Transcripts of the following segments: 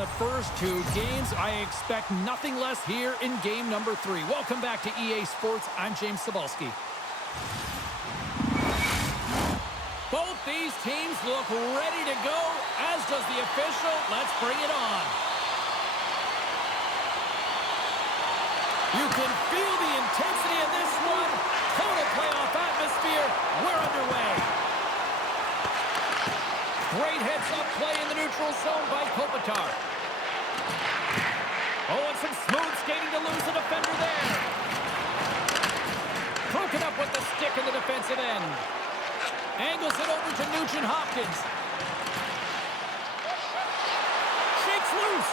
The first two games, I expect nothing less here in game number 3. Welcome back to EA Sports. I'm James Cebulski. Both these teams look ready to go, as does the official. Let's bring it on. You can feel the intensity of this one. Total playoff atmosphere. We're underway. Great heads-up play in the neutral zone by Kopitar. Oh, and some smooth skating to lose the defender there. Broken up with the stick in the defensive end. Angles it over to Nugent-Hopkins. Shakes loose.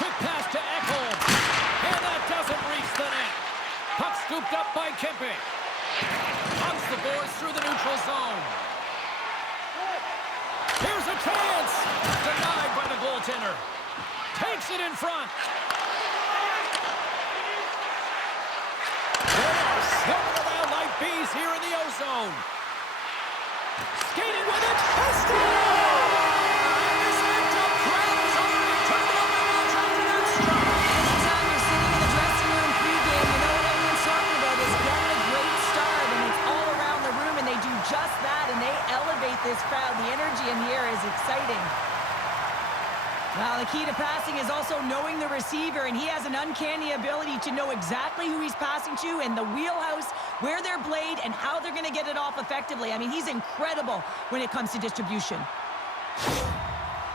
Quick pass to Ekholm. And that doesn't reach the net. Puck scooped up by Kempe. Hunts the boards through the neutral zone. Here's a chance. Denied by the goaltender. Takes it in front. They are swimming around like bees here in the O-zone. Skating with it. This matchup crowd is already turned up and watch after that strike. Anytime you're sitting in the dressing room pregame, you know what everyone's talking about is getting a great start, and it's all around the room, and they do just that, and they elevate this crowd. The energy in here is exciting. Well, the key to passing is also knowing the receiver, and he has an uncanny ability to know exactly who he's passing to and the wheelhouse, where they're played, and how they're going to get it off effectively. I mean, he's incredible when it comes to distribution.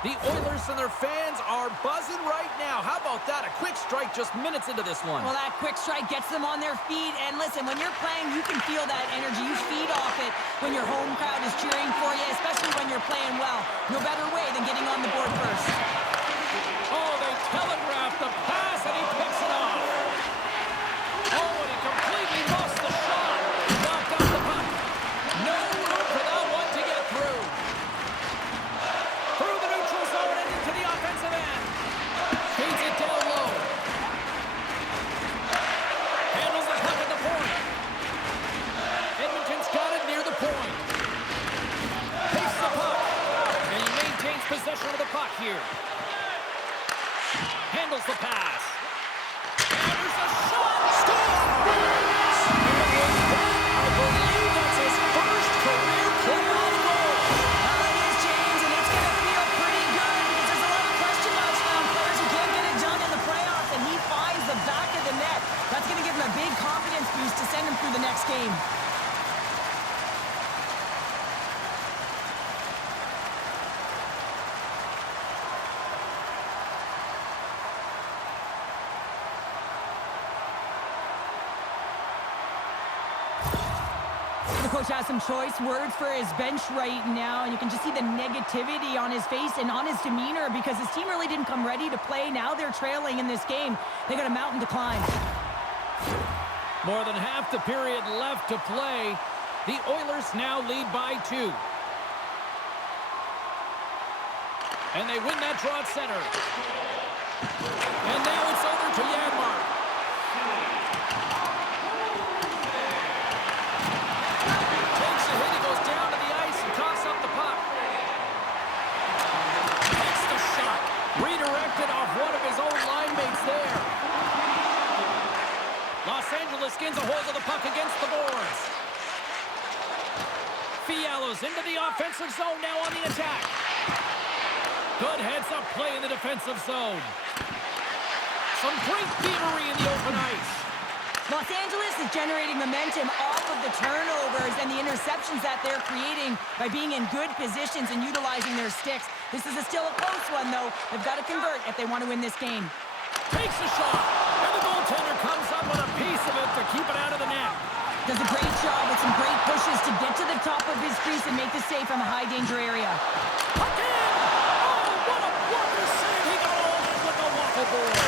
The Oilers and their fans are buzzing right now. How about that? A quick strike just minutes into this one. Well, that quick strike gets them on their feet. And listen, when you're playing, you can feel that energy. You feed off it when your home crowd is cheering for you, especially when you're playing well. No better way than getting on the board first. Oh, they telegraphed the pass, and he picks it off. Oh, and he completely lost the shot. Knocked off the puck. No room for that one to get through. Through the neutral zone and into the offensive end. Feeds it down low. Handles the puck at the point. Edmonton's got it near the point. Takes the puck. And he maintains possession of the puck here. Handles the pass. And there's a shot. Scores! I believe that's his first career playoff goal. It is, James, and it's going to feel pretty good because there's a lot of question marks around players who can't get it done in the playoffs, and he finds the back of the net. That's going to give him a big confidence boost to send him through the next game. The coach has some choice words for his bench right now, and you can just see the negativity on his face and on his demeanor because his team really didn't come ready to play. Now they're trailing in this game. They got a mountain to climb. More than half the period left to play. The Oilers now lead by 2. And they win that draw at center. And now it's over to Janmark. Redirected off one of his own line mates there. Los Angeles skins a hold of the puck against the boards. Fialo's into the offensive zone now on the attack. Good heads-up play in the defensive zone. Some great thievery in the open ice. Los Angeles is generating momentum off of the turnovers and the interceptions that they're creating by being in good positions and utilizing their sticks. This is still a close one, though. They've got to convert if they want to win this game. Takes a shot, and the goaltender comes up with a piece of it to keep it out of the net. Does a great job with some great pushes to get to the top of his crease and make the save from a high-danger area. Puck in! Oh, what a wonder save! He got all in with the waffle board.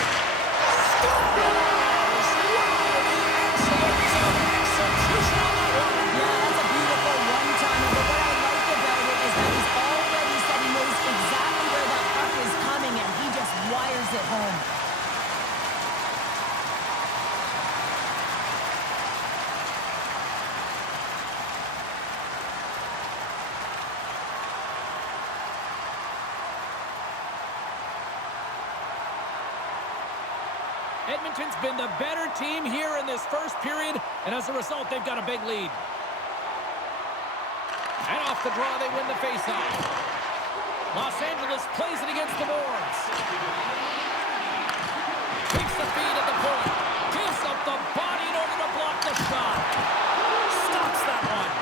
Yeah, that's a beautiful one-timer, but what I like about it is that he's already said he knows exactly where that puck is coming, and he just wires it home. Edmonton's been the better team here in this first period, and as a result, they've got a big lead. And off the draw, they win the faceoff. Los Angeles plays it against the boards. Takes the feed at the point. Gives up the body in order to block the shot. Stops that one.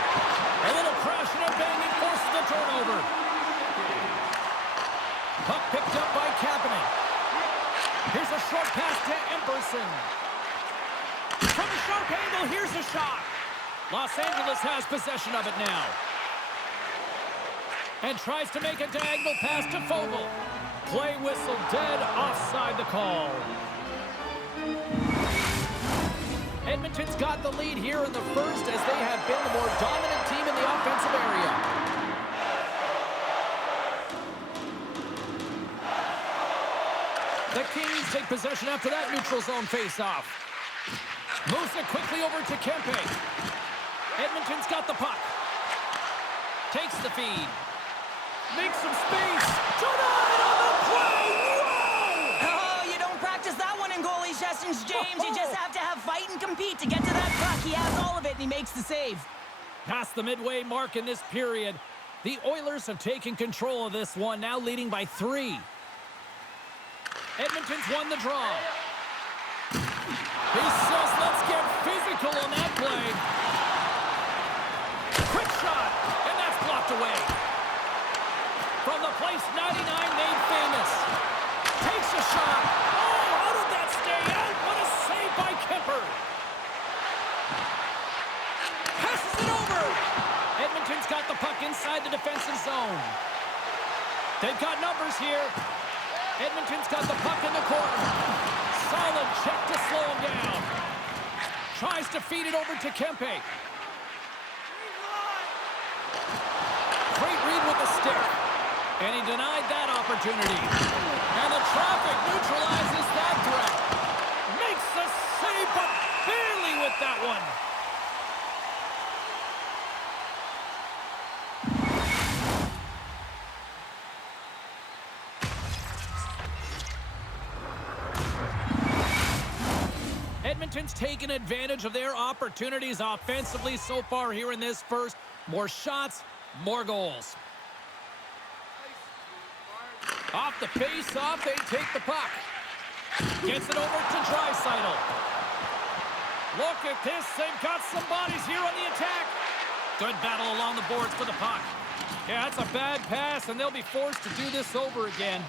A little crashing and banging forces the turnover. Puck picked up by Kapanen. Here's a short pass to Emberson. From a sharp angle, here's a shot. Los Angeles has possession of it now. And tries to make a diagonal pass to Fogle. Play whistle dead, offside the call. Edmonton's got the lead here in the first as they have been the more dominant team in the offensive area. The Kings take possession after that neutral zone faceoff. Moves it quickly over to Kempe. Edmonton's got the puck. Takes the feed. Makes some space. Tonight on the play. Whoa! Oh, you don't practice that one in goalie sessions, James. You just have to have fight and compete to get to that puck. He has all of it, and he makes the save. Past the midway mark in this period, the Oilers have taken control of this one, now leading by 3. Edmonton's won the draw. He says, let's get physical on that play. Quick shot, and that's blocked away. From the place 99 made famous. Takes a shot. Oh, how did that stay out? What a save by Kemper. Passes it over. Edmonton's got the puck inside the defensive zone. They've got numbers here. Edmonton's got the puck in the corner. Solid check to slow him down. Tries to feed it over to Kempe. Great read with the stick. And he denied that opportunity. And the traffic neutralizes that threat. Makes the save, but barely with that one. Edmonton's taken advantage of their opportunities offensively so far here in this first. More shots, more goals. Off the face-off, they take the puck. Gets it over to Draisaitl. Look at this, they've got some bodies here on the attack. Good battle along the boards for the puck. Yeah, that's a bad pass, and they'll be forced to do this over again.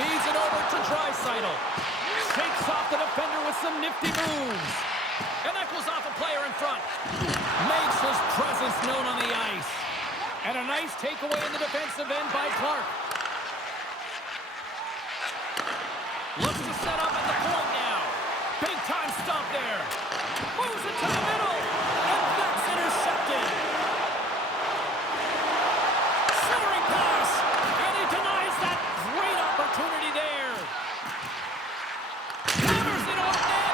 Feeds it over to Draisaitl. Shakes off the defender with some nifty moves. And that goes off a player in front. Makes his presence known on the ice. And a nice takeaway in the defensive end by Clark. Looks to set up at the point now. Big time stop there. Moves it to the middle. And that's intercepted. Centering pass. And he denies that great opportunity there. Hammers it off net.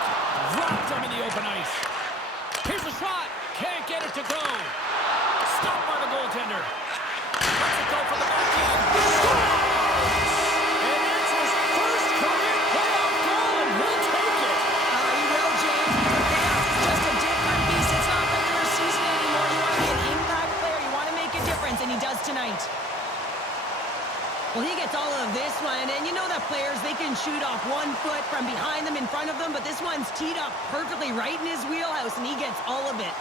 Rocked him in the open ice. Here's a shot. Can't get it to go. Stopped by the goaltender. Lets it go for the backhand. And that's his first career playoff goal, and he'll take it. You will, James. Playoffs is just a different beast. It's not regular season anymore. You want to be an impact player. You want to make a difference, and he does tonight. Well, he gets all of this one, and you know that players, they can shoot off 1 foot from behind them, in front of them, but this one's teed up perfectly right in his wheelhouse, and he gets all of it.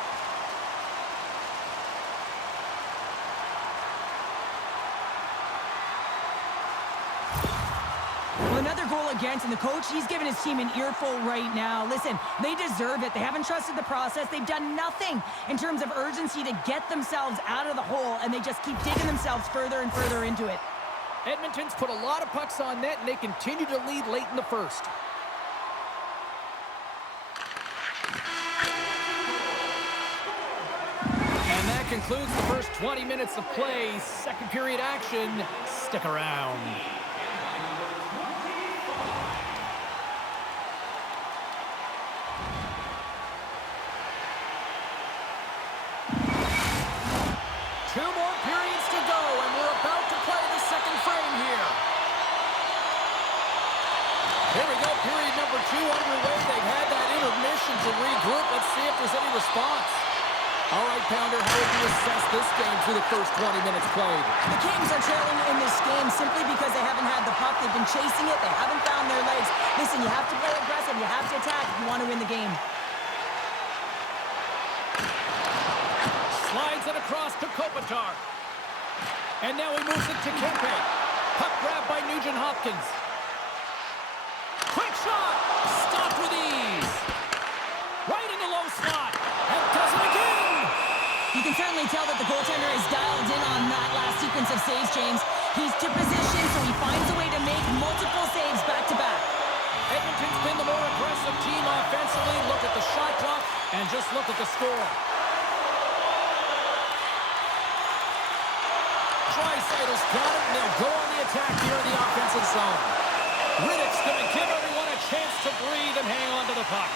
Well, another goal against, and the coach, he's giving his team an earful right now. Listen, they deserve it. They haven't trusted the process. They've done nothing in terms of urgency to get themselves out of the hole, and they just keep digging themselves further and further into it. Edmonton's put a lot of pucks on net, and they continue to lead late in the first. And that concludes the first 20 minutes of play. Second period action. Stick around. Two more periods to go, and we're about to play the second frame here. Here we go, period number number 2 underway. They've had that intermission to regroup. Let's see if there's any response. All right, Pounder, how would you assess this game through the first 20 minutes played? The Kings are trailing in this game simply because they haven't had the puck. They've been chasing it. They haven't found their legs. Listen, you have to play aggressive. You have to attack if you want to win the game. Slides it across to Kopitar. And now he moves it to Kempe. Puck grab by Nugent-Hopkins. Quick shot! Stopped with ease. Right in the low slot. And does it again! You can certainly tell that the goaltender is dialed in on that last sequence of saves, James. He's to position, so he finds a way to make multiple saves back-to-back. Edmonton's been the more aggressive team offensively. Look at the shot clock and just look at the score. Dreisaitl's got it, and they'll go on the attack here in the offensive zone. Riddick's going to give everyone a chance to breathe and hang on to the puck.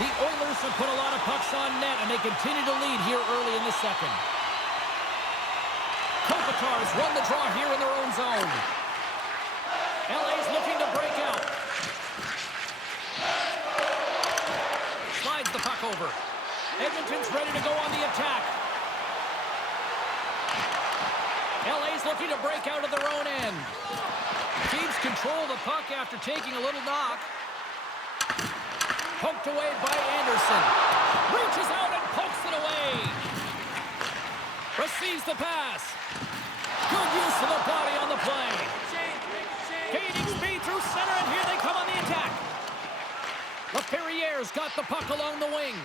The Oilers have put a lot of pucks on net, and they continue to lead here early in the second. Kopitar's run the draw here in their own zone. LA's looking to break out. Slides the puck over. Edmonton's ready to go on the attack. LA's looking to break out of their own end. Keeps control of the puck after taking a little knock. Poked away by Anderson. Reaches out and pokes it away. Receives the pass. Good use of the body on the play. Gaining speed through center, and here they come on the attack. LaFerriere's got the puck along the wing.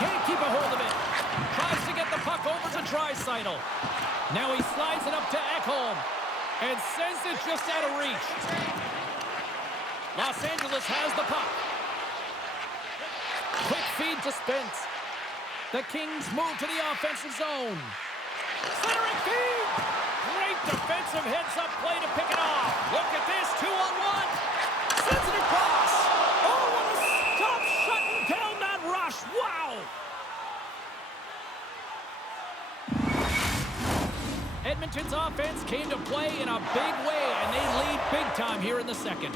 Can't keep a hold of it. Tries to get the puck over to Draisaitl. Now he slides it up to Ekholm and sends it just out of reach. Los Angeles has the puck. Quick feed to Spence. The Kings move to the offensive zone. Centering feed. Great defensive heads-up play to pick it off. Look at this, 2-on-1. Sends it across. Oh, what a stop shutting down that rush. Wow. Edmonton's offense came to play in a big way, and they lead big time here in the second.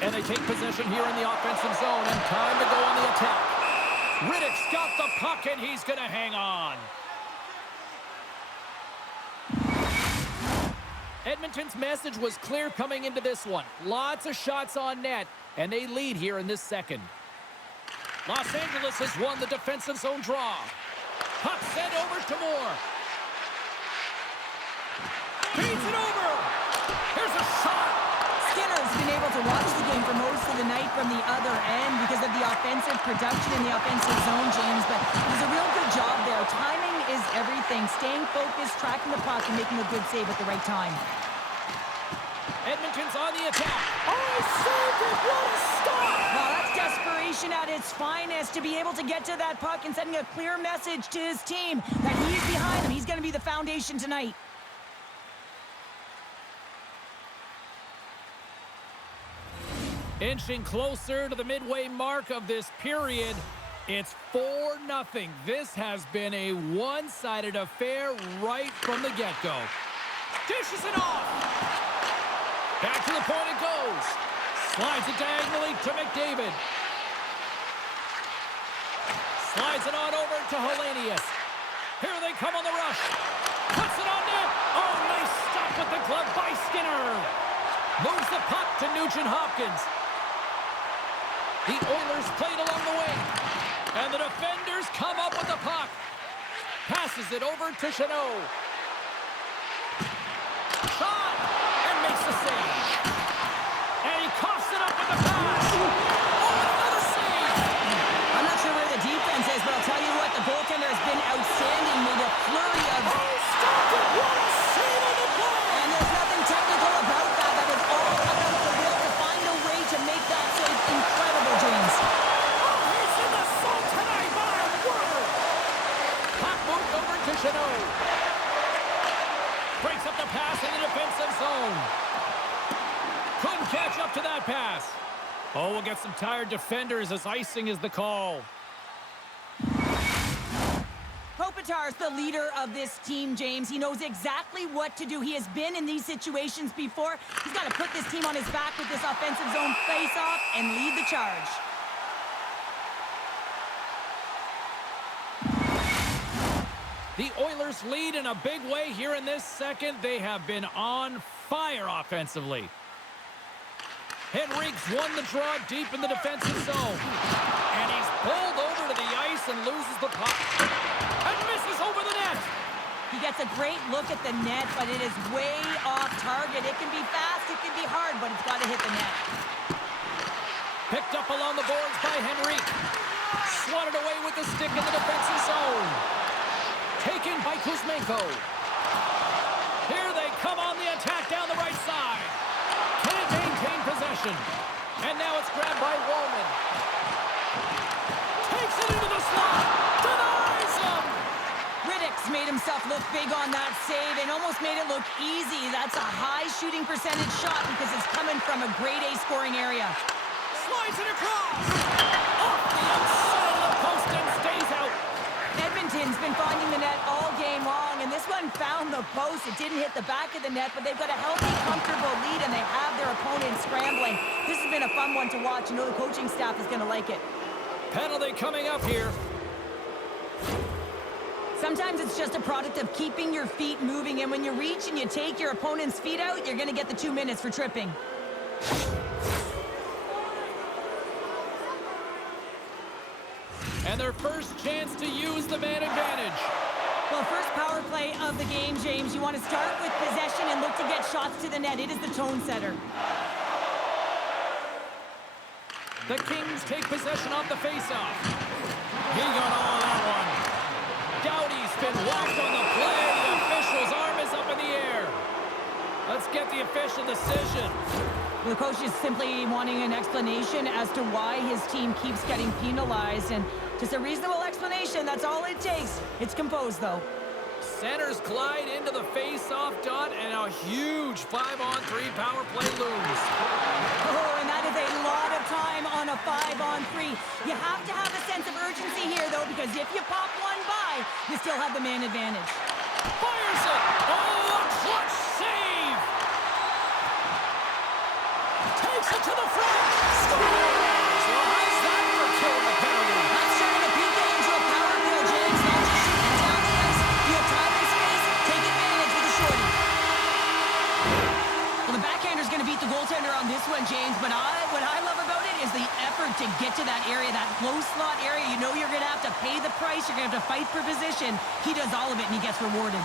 And they take possession here in the offensive zone, and time to go on the attack. Riddick's got the puck, and he's going to hang on. Edmonton's message was clear coming into this one. Lots of shots on net, and they lead here in this second. Los Angeles has won the defensive zone draw. Puck sent over to Moore. Feeds it over. Here's a shot. Skinner's been able to watch the game for most of the night from the other end because of the offensive production in the offensive zone, James, but it was a real good job there. Timing is everything. Staying focused, tracking the puck, and making a good save at the right time. Edmonton's on the attack. Oh, saved it! What a stop! Well, that's desperation at its finest to be able to get to that puck and sending a clear message to his team that he's behind them. He's going to be the foundation tonight. Inching closer to the midway mark of this period. It's 4-0. This has been a one-sided affair right from the get-go. Dishes it off. Back to the point it goes. Slides it diagonally to McDavid. Slides it on over to Hellenius. Here they come on the rush. Puts it on net. Oh, nice stop with the glove by Skinner. Moves the puck to Nugent-Hopkins. The Oilers played along the wing. And the defenders come up with the puck. Passes it over to Chanot. Shot! And makes the save. And he coughs it up with the pass. Oh, another save! I'm not sure where the defense is, but I'll tell you what, the goaltender has been outstanding with a flurry of... Oh, stop it! What a save on the play! And there's nothing technical about that. That was all about the will to find a way to make that save incredible, James. Oh, he's in the zone tonight, my word! Puck moved over to Chanot. Breaks up the pass in the defensive zone. Couldn't catch up to that pass. Oh, we'll get some tired defenders as icing is the call. Kopitar Kopitar's the leader of this team, James. He knows exactly what to do. He has been in these situations before. He's got to put this team on his back with this offensive zone face-off and lead the charge. The Oilers lead in a big way here in this second. They have been on fire offensively. Henrique's won the draw deep in the defensive zone. And he's pulled over to the ice and loses the puck. And misses over the net. He gets a great look at the net, but it is way off target. It can be fast, it can be hard, but it's got to hit the net. Picked up along the boards by Henrique. Swatted away with the stick in the defensive zone. Taken by Kuzmenko. Here they come on the attack down the right side. Can it maintain possession? And now it's grabbed by Wallman. Takes it into the slot. Denies him. Riddick's made himself look big on that save and almost made it look easy. That's a high shooting percentage shot because it's coming from a grade A scoring area. Slides it across. Off the outside of the post and stays out. Edmonton's been finding the net all game long, and this one found the post. It didn't hit the back of the net, but they've got a healthy, comfortable lead, and they have their opponent scrambling. This has been a fun one to watch. You know the coaching staff is going to like it. Penalty coming up here. Sometimes it's just a product of keeping your feet moving, and when you reach and you take your opponent's feet out, you're going to get the 2 minutes for tripping. And their first chance to use the man advantage. Well, first power play of the game, James. You want to start with possession and look to get shots to the net. It is the tone setter. The Kings take possession off the faceoff. He got all that one. Doughty's been whacked on the play. The official's arm is up in the air. Let's get the official decision. The coach is simply wanting an explanation as to why his team keeps getting penalized, and just a reasonable explanation. That's all it takes. It's composed, though. Centers glide into the face-off dot, and a huge 5-on-3 power play lose. Oh, and that is a lot of time on a 5-on-3. You have to have a sense of urgency here, though, because if you pop one by, you still have the man advantage. Fires it! Oh, a clutch save! Takes it to the front! Scores! Well, how's that for killing the penalty? That's turning a PK into a power play, James. Not just shooting down the ice. You have time and space. Take advantage with the shorty. Well, the backhander's going to beat the goaltender on this one, James, but what I love about it is the effort to get to that area, that close slot area. You know you're going to have to pay the price. You're going to have to fight for position. He does all of it, and he gets rewarded.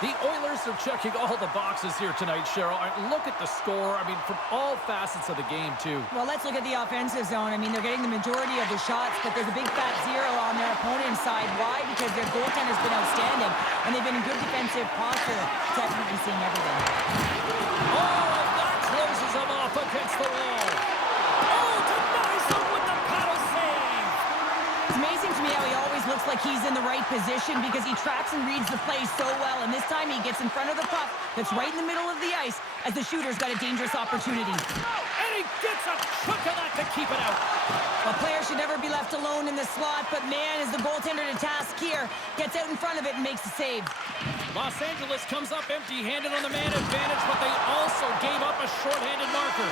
The Oilers are checking all the boxes here tonight, Cheryl. Look at the score. I mean, from all facets of the game, too. Well, let's look at the offensive zone. I mean, they're getting the majority of the shots, but there's a big fat zero on their opponent's side. Why? Because their goaltender's been outstanding, and they've been in good defensive posture, technically seeing everything. Oh, that closes him off against the wall. Oh, denies him with the paddle save. It's amazing to me how he always looks like he's in the right position because he tracks and reads the play so well, and this time he gets in front of the puck that's right in the middle of the ice as the shooter's got a dangerous opportunity. And he gets a chunk of that to keep it out. A player should never be left alone in the slot, but man, is the goaltender to task here. Gets out in front of it and makes the save. Los Angeles comes up empty-handed on the man advantage, but they also gave up a shorthanded marker.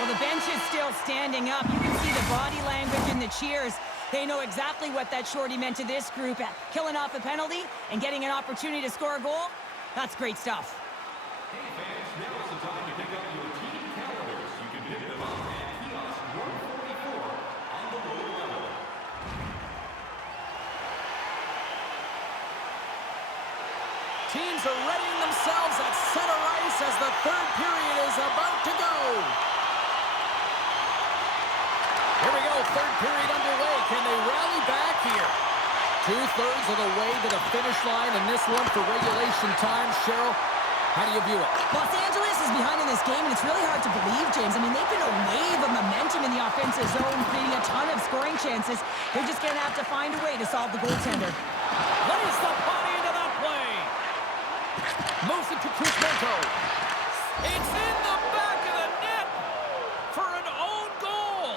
Well, the bench is still standing up. You can see the body language and the cheers. They know exactly what that shorty meant to this group. Killing off a penalty and getting an opportunity to score a goal, that's great stuff. Hey fans, now is the time to pick up your team calendars. You can pick them up at kiosk 144 on the lower level. Teams are readying themselves at center ice as the third period is about to go. Here we go, third period underway. Can they rally back here? 2/3 of the way to the finish line, and this one for regulation time. Cheryl, how do you view it? Los Angeles is behind in this game, and it's really hard to believe, James. I mean, they've been a wave of momentum in the offensive zone, creating a ton of scoring chances. They're just going to have to find a way to solve the goaltender. Lays the body into that play. Moves it to Kuzmenko. It's in the back of the net for an own goal.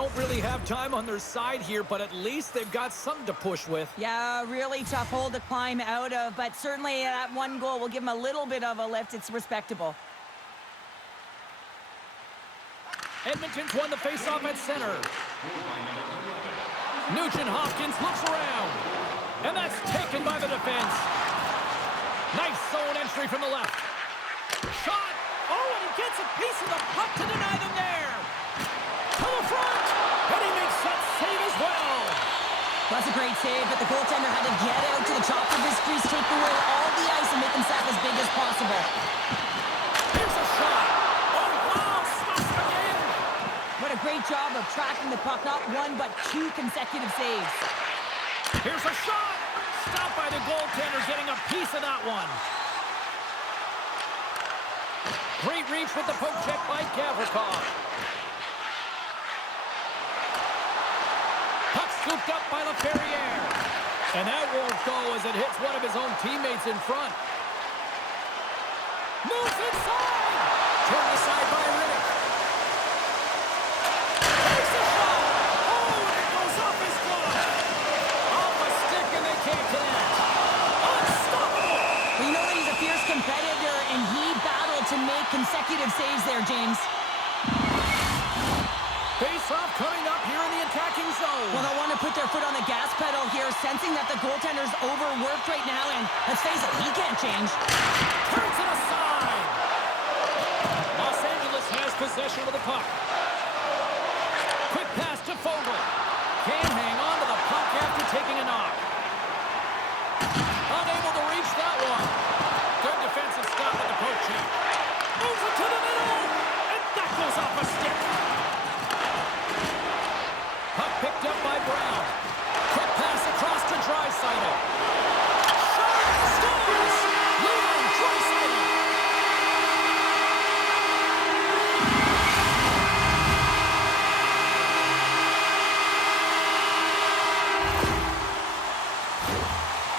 don't really have time on their side here, but at least they've got something to push with. Yeah, really tough hole to climb out of, but certainly that one goal will give them a little bit of a lift. It's respectable. Edmonton's won the faceoff at center. Nugent-Hopkins looks around, and that's taken by the defense. Nice zone entry from the left. Shot! Oh, and he gets a piece of the puck to deny them there. To the front, and he makes that save as well. That's a great save, but the goaltender had to get out to the top of his crease, take away all the ice, and make himself as big as possible. Here's a shot. Oh, wow, stops again. What a great job of tracking the puck, not one, but two consecutive saves. Here's a shot. Stopped by the goaltender, getting a piece of that one. Great reach with the poke check by Gavrikov. Puck scooped up by LaFerriere. And that won't go as it hits one of his own teammates in front. Moves inside. Turned aside by Riddick. Takes a shot. Oh, and it goes off his glove. Off a stick and they can't connect. Unstoppable. Well, you know that he's a fierce competitor, and he battled to make consecutive saves there, James. Face-off coming up here in the attacking zone. Well, they'll want to put their foot on the gas pedal here, sensing that the goaltender's overworked right now, and let's face it, he can't change. Turns it aside. Los Angeles has possession of the puck. Quick pass to Fogle. Can't hang on to the puck after taking a knock. Unable to reach that one. Good defensive stop at the poke check. Moves it to the middle, and that goes off a stick. Puck picked up by Brown. Quick pass across to Draisaitl. Shot! Scores! Leon Draisaitl.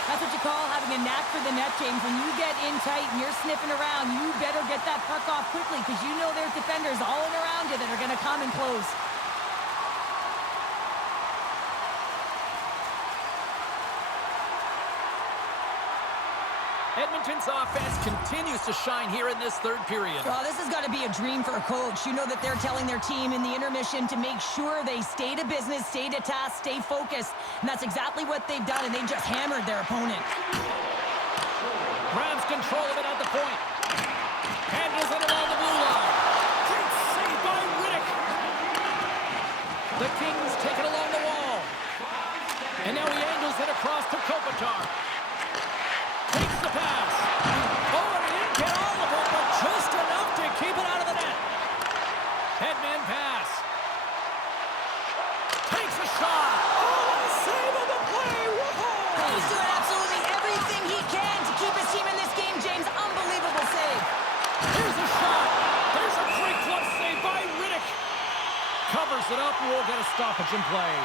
That's what you call having a knack for the net, James. When you get in tight and you're sniffing around, you better get that puck off quickly, because you know there's defenders all around you that are going to come and close. Edmonton's offense continues to shine here in this third period. Well, this has got to be a dream for a coach. You know that they're telling their team in the intermission to make sure they stay to business, stay to task, stay focused. And that's exactly what they've done, and they've just hammered their opponent. Grabs control of it at the point. Handles it along the blue line. Great save by Riddick. The Kings take it along the wall. And now he angles it across to Kopitar. Takes the pass. Oh, and he didn't get all of it, but just enough to keep it out of the net. Headman pass. Takes a shot. Oh, what a save of the play. Whoa! He's doing absolutely everything he can to keep his team in this game, James. Unbelievable save. Here's a shot. There's a great glove save by Riddick. Covers it up, and we'll get a stoppage in play.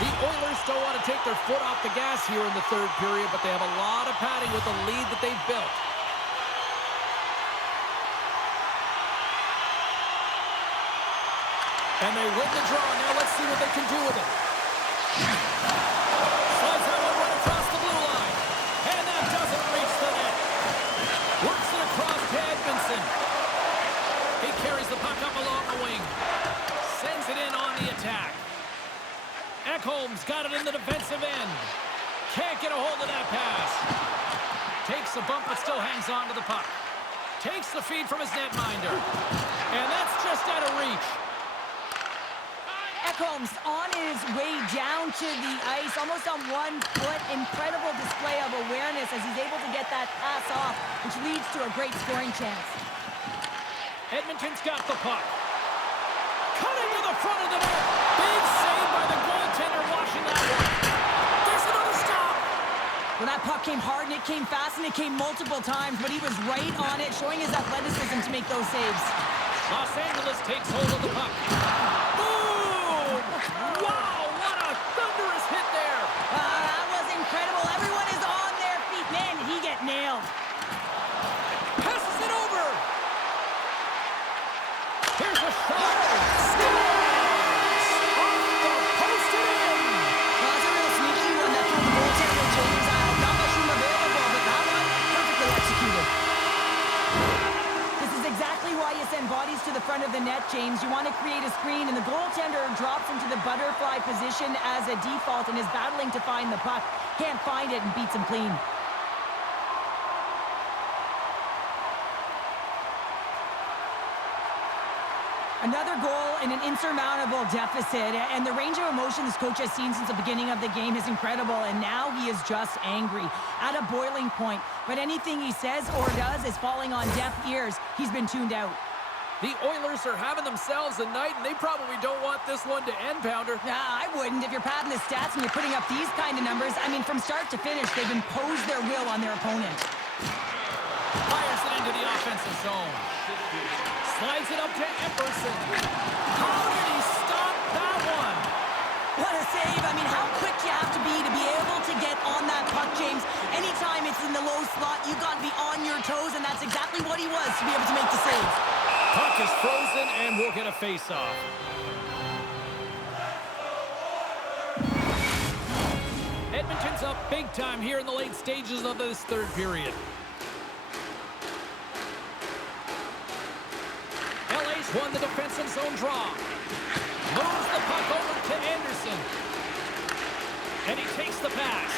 The Oilers still want to take their foot off the gas here in the third period, but they have a lot of padding with the lead that they've built. And they win the draw. Now let's see what they can do with it. Slides that one right across the blue line. And that doesn't reach the net. Works it across to Edmondson. He carries the puck up along the wing. Sends it in on the attack. Ekholm's got it in the defensive end. Can't get a hold of that pass. Takes the bump, but still hangs on to the puck. Takes the feed from his netminder. And that's just out of reach. Ekholm's on his way down to the ice, almost on 1 foot. Incredible display of awareness as he's able to get that pass off, which leads to a great scoring chance. Edmonton's got the puck. Cutting to the front of the net. Big save by the goaltender watching that one. There's another stop. Well, that puck came hard, and it came fast, and it came multiple times, but he was right on it, showing his athleticism to make those saves. Los Angeles takes hold of the puck. Boom! Wow, what a thunderous hit there. That was incredible. Everyone is on their feet. Man, did he get nailed. Passes it over. Here's a shot. of the net, James. You want to create a screen, and the goaltender drops into the butterfly position as a default and is battling to find the puck. Can't find it and beats him clean. Another goal and an insurmountable deficit, and the range of emotion this coach has seen since the beginning of the game is incredible, and now he is just angry, at a boiling point. But anything he says or does is falling on deaf ears. He's been tuned out. The Oilers are having themselves a night, and they probably don't want this one to end, Pounder. Nah, I wouldn't. If you're padding the stats and you're putting up these kind of numbers, I mean, from start to finish, they've imposed their will on their opponent. Fires it into the offensive zone. Slides it up to Edmonton. How did he stop that one? What a save. I mean, how quick you have to be able to get on that puck, James. Anytime it's in the low slot, you've got to be on your toes, and that's exactly what he was to be able to make the save. Puck is frozen, and we'll get a face-off. Edmonton's up big time here in the late stages of this third period. LA's won the defensive zone draw. Moves the puck over to Anderson. And he takes the pass.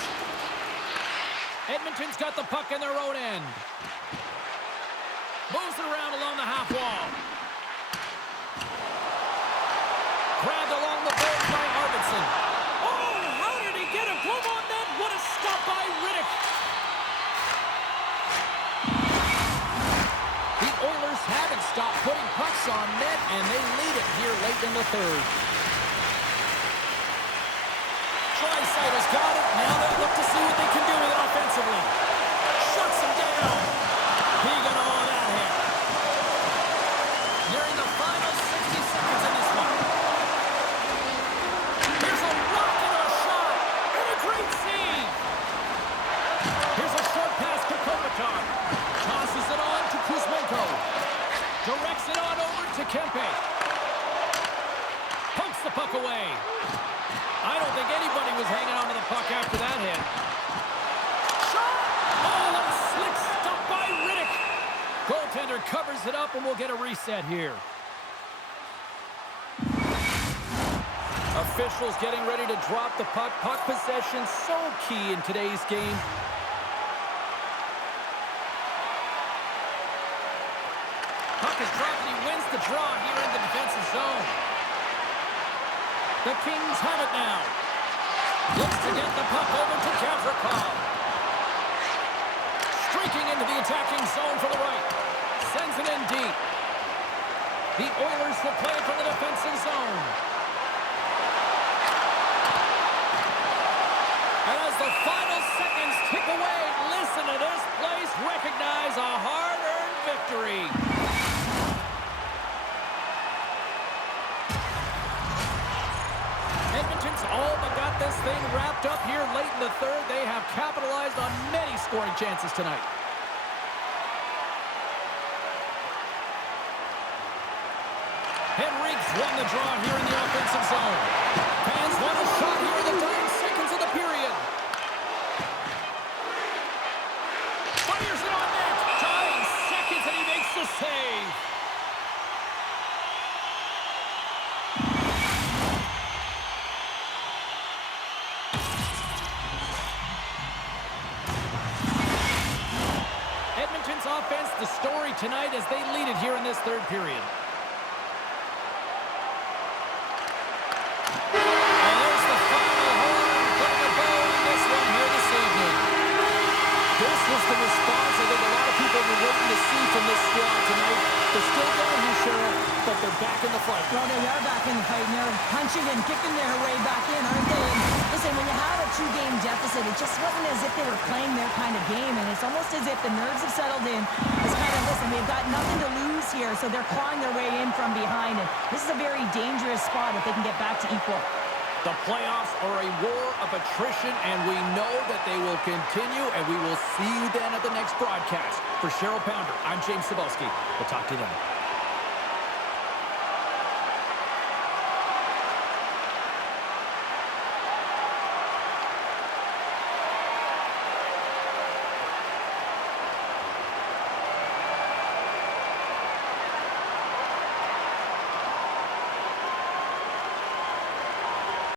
Edmonton's got the puck in their own end. Moves it around along the half wall. Grabbed along the board by Arvidsson. Oh, how did he get a glove on that? What a stop by Riddick. The Oilers haven't stopped putting pucks on net, and they lead it here late in the third. Draisaitl got it. Now they look to see what they can do with it offensively. Shuts him down. He got all of that hit. Nearing the final 60 seconds in this one. Here's a rocket of a shot. And a great save. Here's a short pass to Kopitar. Tosses it on to Kuzmenko. Directs it on over to Kempe. Pumps the puck away. I don't think anybody was hanging on to the puck after that hit. Shot! Oh, a slick stop by Riddick. Goaltender covers it up, and we'll get a reset here. Officials getting ready to drop the puck. Puck possession so key in today's game. Puck is dropped, and he wins the draw here in the defensive zone. The Kings have it now. Looks to get the puck over to Gavrikov. Streaking into the attacking zone for the right. Sends it in deep. The Oilers will play from the defensive zone. And as the final seconds tick away, listen to this place recognize a hard-earned victory. Edmonton's all but got this thing wrapped up here late in the third. They have capitalized on many scoring chances tonight. Henrique's won the draw here in the offensive zone. Fans want a shot here in the dying seconds of the period. Fires it on net. Dying seconds, and he makes the save. Edmonton's offense, the story tonight as they lead it here in this third period. And there's the final horn, putting a bow on this one here this evening. This was the response I think a lot of people were waiting to see from this squad tonight. They're still going here, Cheryl, but they're back in the fight. Well, they are back in the fight, and they're punching and kicking their way back in, aren't they? And listen, when you have a two-game deficit, it just wasn't as if they were playing their kind of game, and it's almost as if the nerves have settled in. It's kind of, listen, we've got nothing to lose here, so they're clawing their way in from behind, and this is a very dangerous spot if they can get back to equal. The playoffs are a war of attrition, and we know that they will continue, and we will see you then at the next broadcast. For Cheryl Pounder, I'm James Cebulski. We'll talk to you then.